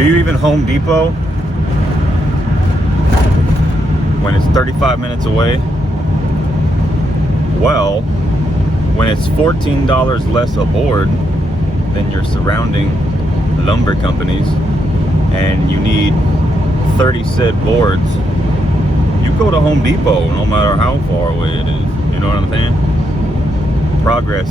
Do you even Home Depot when it's 35 minutes away? Well, when it's $14 less a board than your surrounding lumber companies, and you need 30 said boards, you go to Home Depot no matter how far away it is. You know what I'm saying? Progress.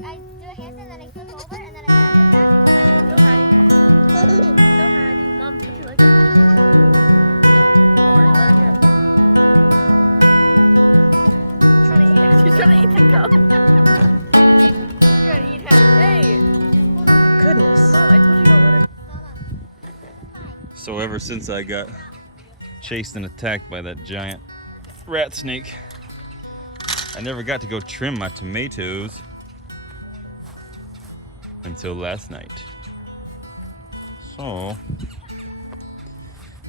I do a handstand, then I flip over, and then I go back and go back. No, Hattie. Mom, put your leg up. Or let her get up. Trying to eat it. She's trying to eat the gum. She's trying to eat Hattie. Hey! Goodness. Mom, I told you don't let her. So ever since I got chased and attacked by that giant rat snake, I never got to go trim my tomatoes until last night. So,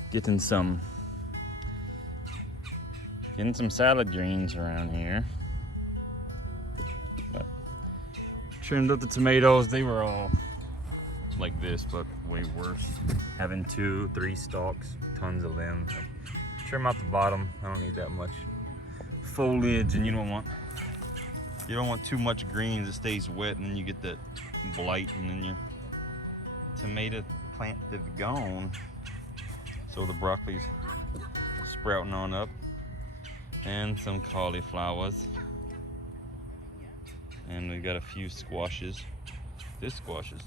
getting some salad greens around here. But trimmed up the tomatoes. They were all like this, but way worse. Having 2-3 stalks, tons of them. Trim out the bottom. I don't need that much foliage, and you don't want too much greens. It stays wet, and then you get that blight, and then your tomato plant is gone. So the broccoli's sprouting on up, and some cauliflowers, and we got a few squashes. This squashes.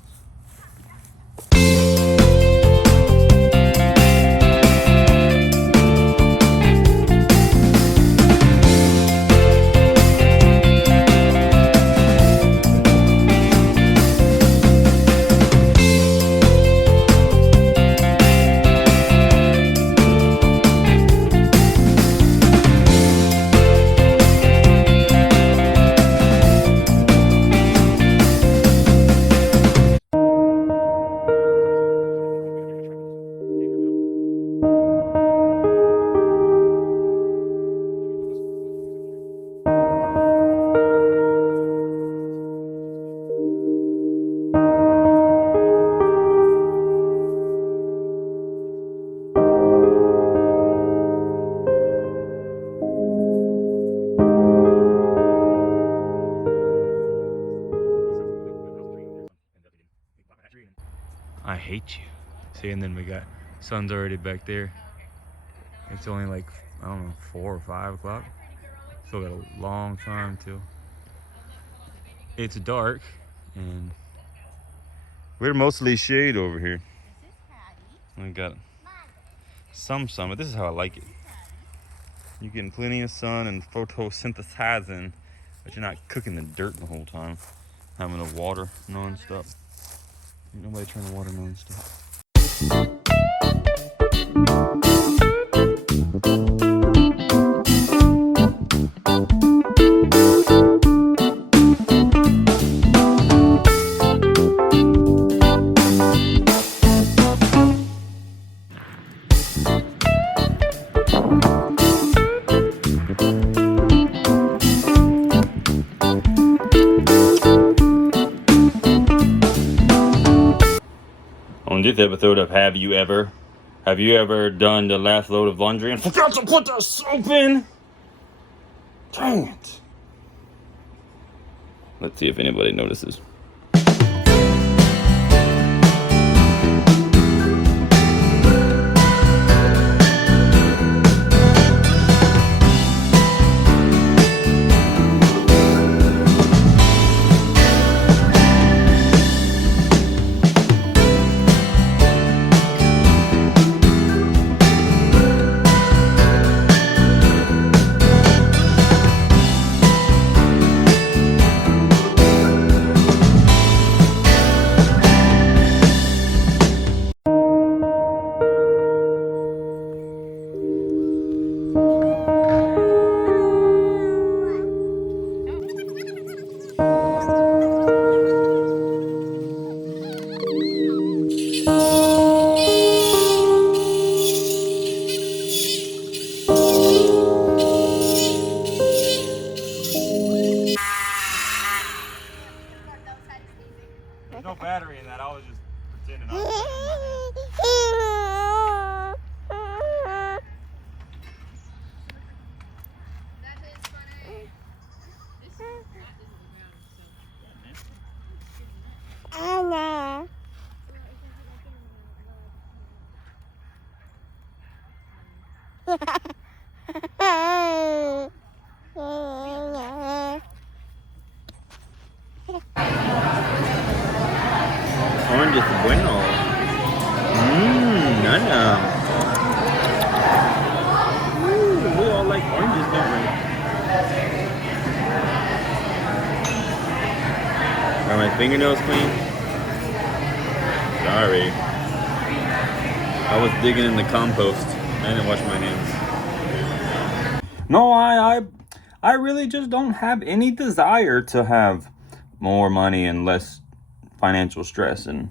I hate you. See, and then we got sun's already back there. It's only like, I don't know, 4 or 5 o'clock. Still got a long time till it's dark, and we're mostly shade over here. We got some sun, but this is how I like it. You're getting plenty of sun and photosynthesizing, but you're not cooking the dirt the whole time. Having to water non-stop. Ain't nobody trying to water non-stop. On this episode of Have You Ever done the last load of laundry and forgot to put the soap in? Dang it. Let's see if anybody notices. Orange is bueno. Nana. Ooh, we all like oranges, don't we? Are my fingernails clean? Sorry. I was digging in the compost. I didn't wash my hands. No, I really just don't have any desire to have more money and less financial stress and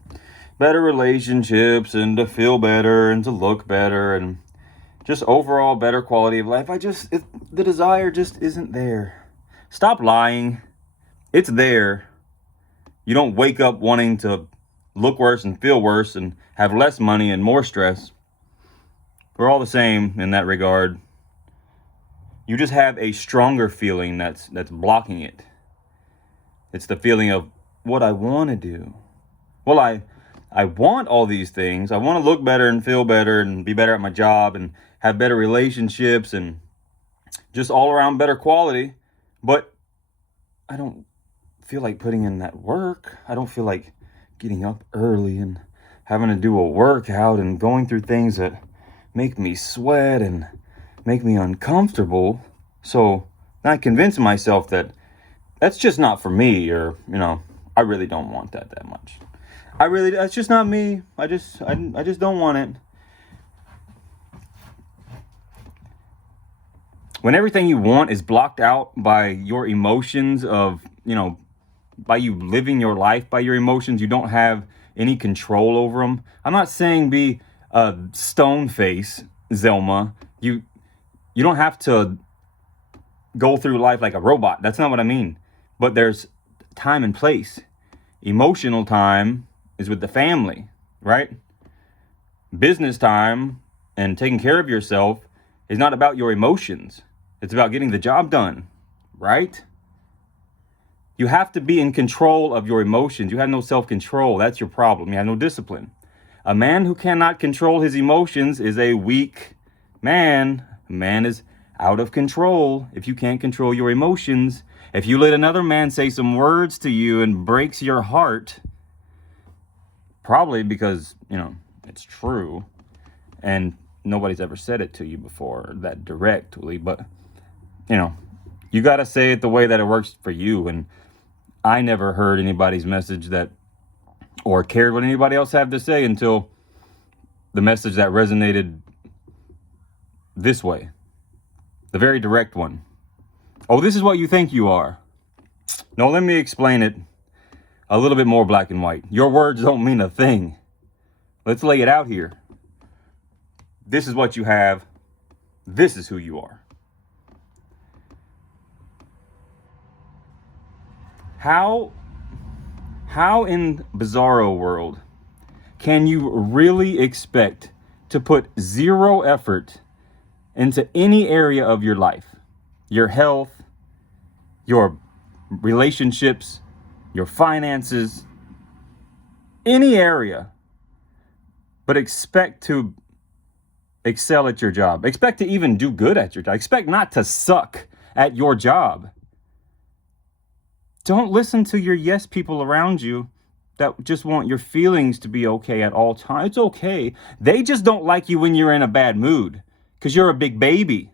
better relationships and to feel better and to look better and just overall better quality of life. The desire just isn't there. Stop lying. It's there. You don't wake up wanting to look worse and feel worse and have less money and more stress. We're all the same in that regard. You just have a stronger feeling that's blocking it. It's the feeling of what I want to do. Well, I want all these things. I want to look better and feel better and be better at my job and have better relationships and just all around better quality. But I don't feel like putting in that work. I don't feel like getting up early and having to do a workout and going through things that make me sweat and make me uncomfortable. So I convince myself that that's just not for me, or, I really don't want that much. That's just not me. I just don't want it. When everything you want is blocked out by your emotions of, by you living your life by your emotions, you don't have any control over them. I'm not saying be a stone face, Zelma. You don't have to go through life like a robot. That's not what I mean. But there's time and place. Emotional time is with the family, right? Business time and taking care of yourself is not about your emotions. It's about getting the job done, right? You have to be in control of your emotions. You have no self-control. That's your problem. You have no discipline. A man who cannot control his emotions is a weak man. A man is out of control if you can't control your emotions. If you let another man say some words to you and breaks your heart, probably because, it's true and nobody's ever said it to you before that directly, but, you got to say it the way that it works for you. And I never heard anybody's message or cared what anybody else had to say until the message that resonated this way. The very direct one. Oh, this is what you think you are. No, let me explain it a little bit more black and white. Your words don't mean a thing. Let's lay it out here. This is what you have. This is who you are. How in Bizarro World can you really expect to put zero effort into any area of your life? Your health, your relationships, your finances, any area, but expect to excel at your job. Expect to even do good at your job. Expect not to suck at your job. Don't listen to your yes people around you that just want your feelings to be okay at all times. It's okay. They just don't like you when you're in a bad mood because you're a big baby.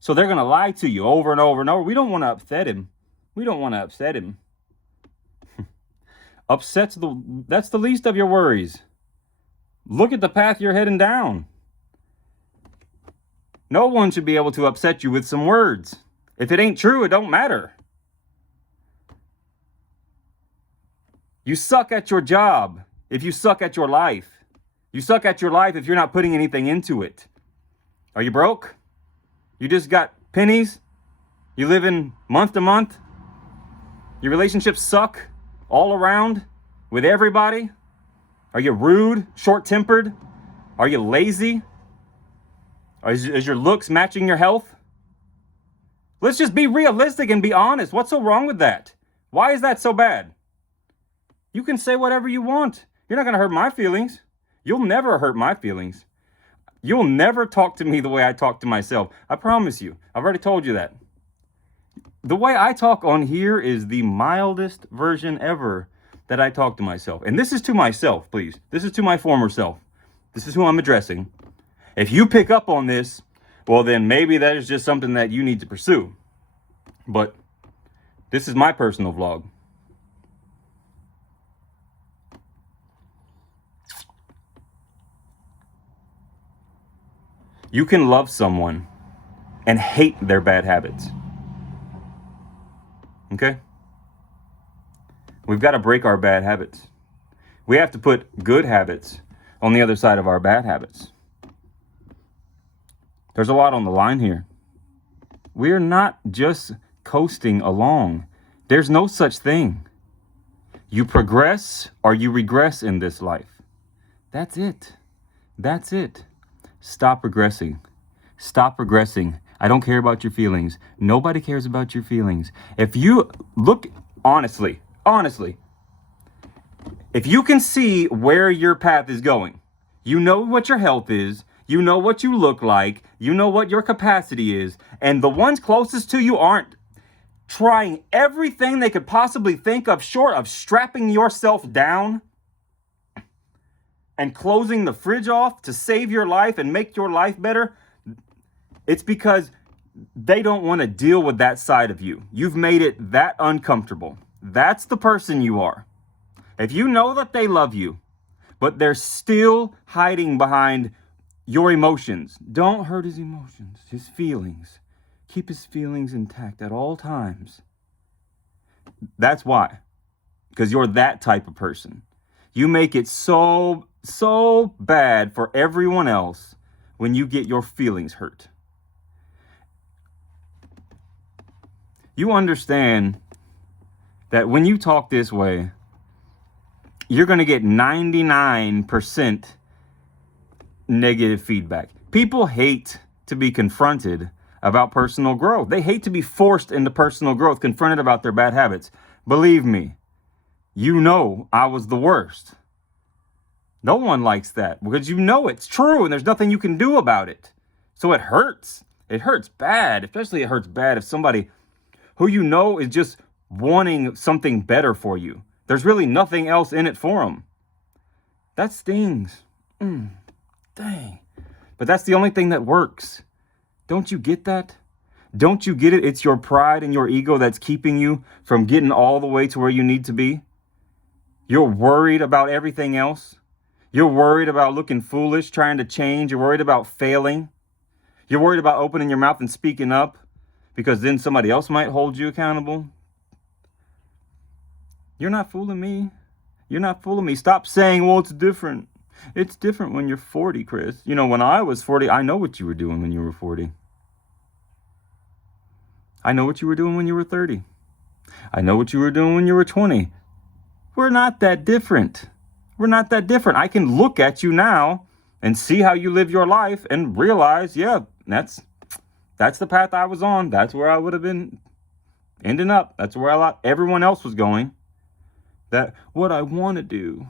So they're going to lie to you over and over and over. We don't want to upset him. That's the least of your worries. Look at the path you're heading down. No one should be able to upset you with some words. If it ain't true, it don't matter. You suck at your job if you suck at your life. You suck at your life if you're not putting anything into it. Are you broke? You just got pennies? You live in month to month? Your relationships suck all around with everybody? Are you rude, short-tempered? Are you lazy? Is your looks matching your health? Let's just be realistic and be honest. What's so wrong with that? Why is that so bad? You can say whatever you want. You're not going to hurt my feelings. You'll never hurt my feelings. You'll never talk to me the way I talk to myself. I promise you. I've already told you that. The way I talk on here is the mildest version ever that I talk to myself. And this is to myself, please. This is to my former self. This is who I'm addressing. If you pick up on this, well, then maybe that is just something that you need to pursue. But this is my personal vlog. You can love someone and hate their bad habits. Okay? We've got to break our bad habits. We have to put good habits on the other side of our bad habits. There's a lot on the line here. We're not just coasting along. There's no such thing. You progress or you regress in this life. That's it. That's it. Stop regressing. Stop regressing. I don't care about your feelings. Nobody cares about your feelings. If you look honestly, if you can see where your path is going, you know what your health is, you know what you look like, you know what your capacity is, and the ones closest to you aren't trying everything they could possibly think of short of strapping yourself down and closing the fridge off to save your life and make your life better, it's because they don't want to deal with that side of you. You've made it that uncomfortable. That's the person you are. If you know that they love you, but they're still hiding behind your emotions, don't hurt his emotions, his feelings. Keep his feelings intact at all times. That's why. Because you're that type of person. You make it so bad for everyone else when you get your feelings hurt. You understand that when you talk this way, you're going to get 99% negative feedback. People hate to be confronted about personal growth. They hate to be forced into personal growth, confronted about their bad habits. Believe me, you know I was the worst. No one likes that because you know it's true and there's nothing you can do about it. So it hurts. It hurts bad. Especially it hurts bad if somebody who you know is just wanting something better for you. There's really nothing else in it for them. That stings. Dang. But that's the only thing that works. Don't you get that? Don't you get it? It's your pride and your ego that's keeping you from getting all the way to where you need to be. You're worried about everything else. You're worried about looking foolish, trying to change. You're worried about failing. You're worried about opening your mouth and speaking up because then somebody else might hold you accountable. You're not fooling me. You're not fooling me. Stop saying, well, it's different. It's different when you're 40, Chris. You know, when I was 40, I know what you were doing when you were 40. I know what you were doing when you were 30. I know what you were doing when you were 20. We're not that different. We're not that different. I can look at you now and see how you live your life and realize, yeah, that's the path I was on. That's where I would have been ending up. That's where everyone else was going. That what I want to do.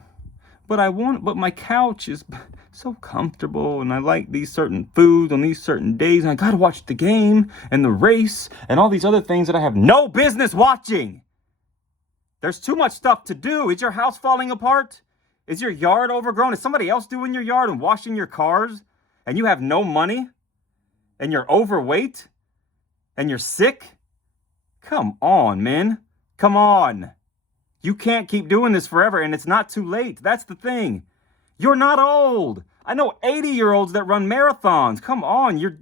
But my couch is so comfortable and I like these certain foods on these certain days and I got to watch the game and the race and all these other things that I have no business watching. There's too much stuff to do. Is your house falling apart? Is your yard overgrown? Is somebody else doing your yard and washing your cars and you have no money and you're overweight and you're sick? Come on, man. Come on. You can't keep doing this forever, and it's not too late. That's the thing. You're not old. I know 80-year-olds that run marathons. Come on, you're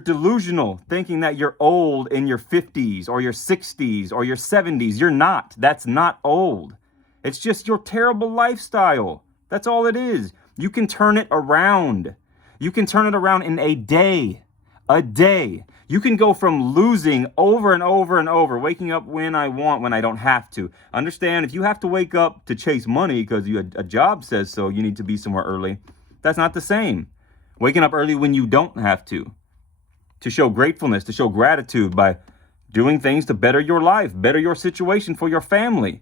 delusional thinking that you're old in your 50s or your 60s or your 70s. You're not. That's not old. It's just your terrible lifestyle. That's all it is. You can turn it around. You can turn it around in a day. A day. You can go from losing over and over and over, waking up when I want, when I don't have to. Understand, if you have to wake up to chase money because a job says so, you need to be somewhere early. That's not the same. Waking up early when you don't have to show gratefulness, to show gratitude by doing things to better your life, better your situation for your family.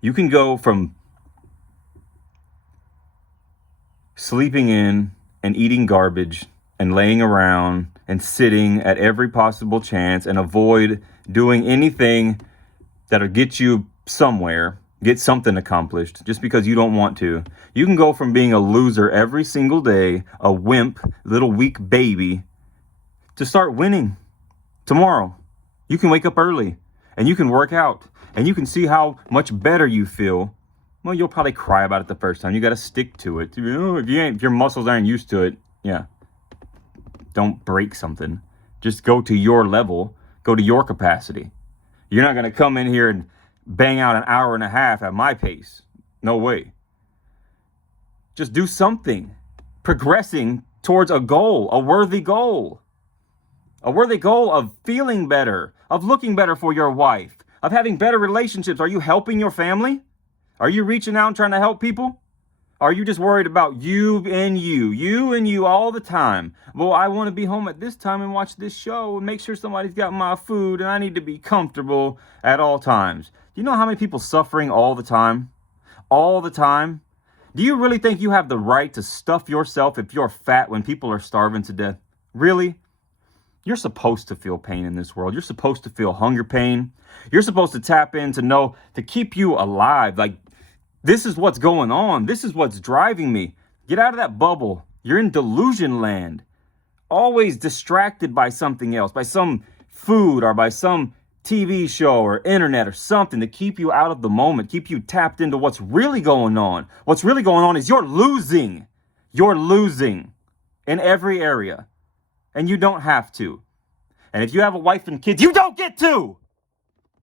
You can go from sleeping in and eating garbage and laying around and sitting at every possible chance and avoid doing anything that'll get you somewhere, get something accomplished just because you don't want to. You can go from being a loser every single day, a wimp, little weak baby, to start winning tomorrow. You can wake up early and you can work out and you can see how much better you feel. Well, you'll probably cry about it the first time. You got to stick to it. If your muscles aren't used to it, yeah. Don't break something. Just go to your level. Go to your capacity. You're not going to come in here and bang out an hour and a half at my pace. No way. Just do something. Progressing towards a goal, a worthy goal. A worthy goal of feeling better, of looking better for your wife, of having better relationships. Are you helping your family? Are you reaching out and trying to help people? Are you just worried about you and you all the time? Well, I want to be home at this time and watch this show and make sure somebody's got my food and I need to be comfortable at all times. Do you know how many people suffering all the time? All the time? Do you really think you have the right to stuff yourself if you're fat when people are starving to death? Really? You're supposed to feel pain in this world. You're supposed to feel hunger pain. You're supposed to tap in to know, to keep you alive. Like, this is what's going on. This is what's driving me. Get out of that bubble. You're in delusion land. Always distracted by something else, by some food or by some TV show or internet or something to keep you out of the moment, keep you tapped into what's really going on. What's really going on is you're losing. You're losing in every area. And you don't have to. And if you have a wife and kids, you don't get to.